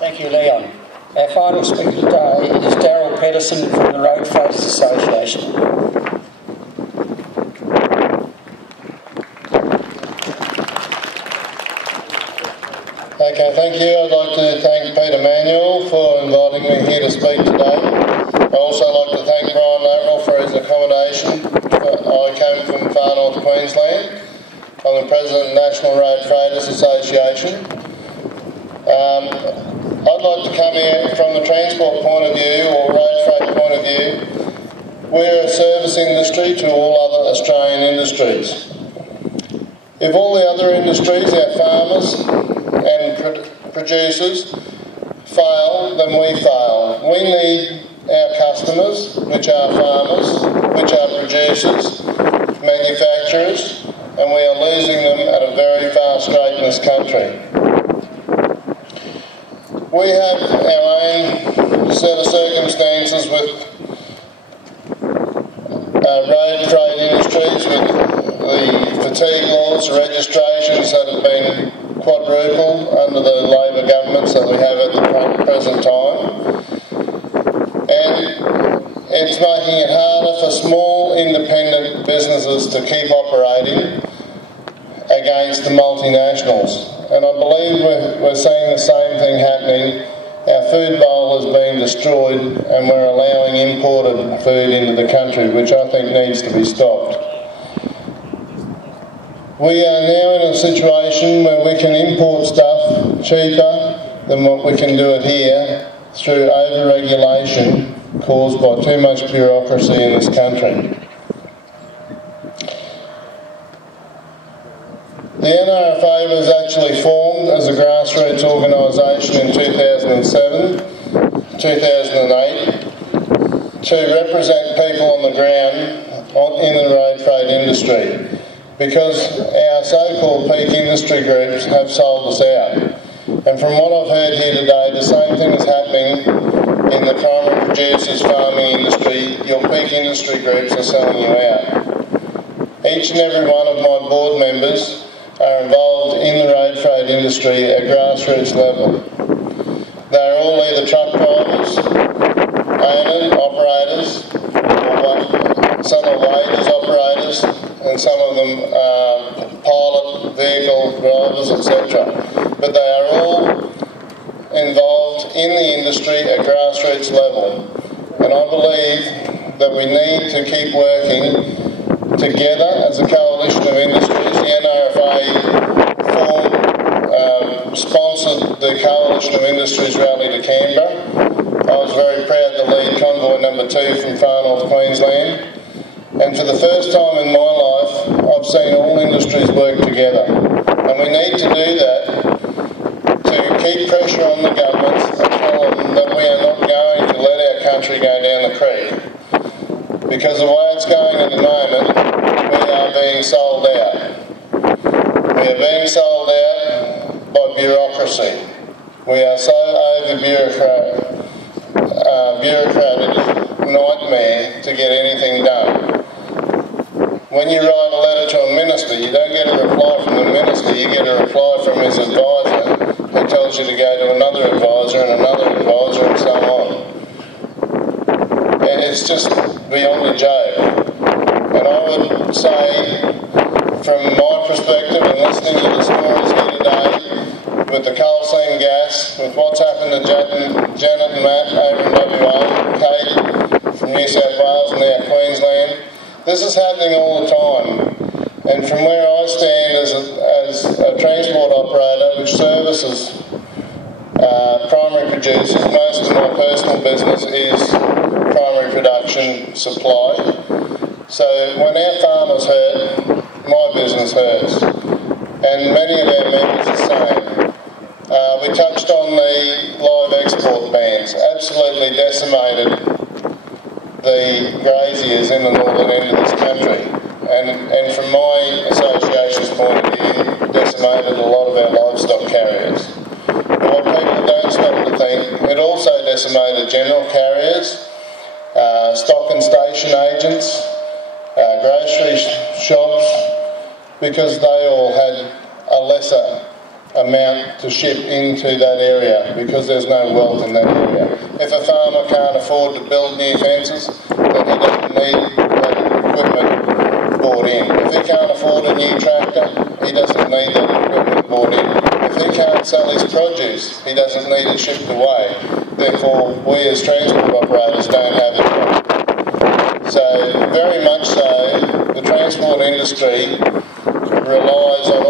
Thank you, Leon. Our final speaker today is Darryl Peterson from the Road Freights Association. Okay, thank you. I'd like to thank Peter Manuel for inviting me here to speak today. I'd also like to thank Brian Laverell for his accommodation. I came from far north Queensland. I'm the President of the National Road Freighters Association. I'd like to come here from the transport point of view, or road freight point of view. We're a service industry to all other Australian industries. If all the other industries, our farmers and producers, fail, then we fail. We need our customers, which are farmers, which are producers, manufacturers, and we are losing them at a very fast rate in this country. We have our own set of circumstances with road freight industries, with the fatigue laws, registrations that have been quadrupled under the Labor governments that we have at the present time. And it's making it harder for small independent businesses to keep operating against the multinationals. And I believe we're seeing the same thing happening. Our food bowl is being destroyed and we're allowing imported food into the country, which I think needs to be stopped. We are now in a situation where we can import stuff cheaper than what we can do it here through over-regulation caused by too much bureaucracy in this country. The NRFA was actually formed as a grassroots organisation in 2007, 2008 to represent people on the ground in the road freight industry, because our so-called peak industry groups have sold us out. And from what I've heard here today, the same thing is happening in the primary producers farming industry. Your peak industry groups are selling you out. Each and every one of my board members are involved in the road freight industry at grassroots level. They're all either truck drivers, owners, operators, or some are wages operators, and some of them are pilot, vehicle drivers, etc. But they are all involved in the industry at grassroots level. And I believe that we need to keep working together as a coalition of industries. The NRFA sponsored the Coalition of Industries rally to Canberra. I was very proud to lead convoy number 2 from far north Queensland. And for the first time in my life, I've seen all industries work together. And we need to do that to keep pressure on the governments and tell them that we are not going to let our country go down the creek. Because the way it's going at the moment, we are being sold out. We are being sold out by bureaucracy. We are so over-bureaucratic, nightmare to get anything done. When you write a letter to a minister, you don't get a reply from the minister, you get a reply from his advisor who tells you to go to another advisor and another advisor and so on. And it's just beyond a joke. And I would say, from my perspective and listening to the stories here today, with the coal seam gas, with what's happened to Janet and Matt over in WA, Kate from New South Wales and now Queensland, this is happening all the time. And from where I stand as a transport operator which services primary producers, most of my personal business is primary production supply. So when our farmers hurt, my business hurts. And many of our members are the same. We touched on the live export bans, absolutely decimated the graziers in the northern end of this country. And from my association's point of view, decimated a lot of our livestock carriers. But what people don't stop to think, it also decimated general carriers, stock and station agents, grocery shops, because they all had a lesser amount to ship into that area because there's no wealth in that area. If a farmer can't afford to build new fences, then he doesn't need that equipment bought in. If he can't afford a new tractor, he doesn't need that equipment bought in. If he can't sell his produce, he doesn't need it shipped away. Therefore, we as transport operators don't have a job. So, very much so, the transport industry relies on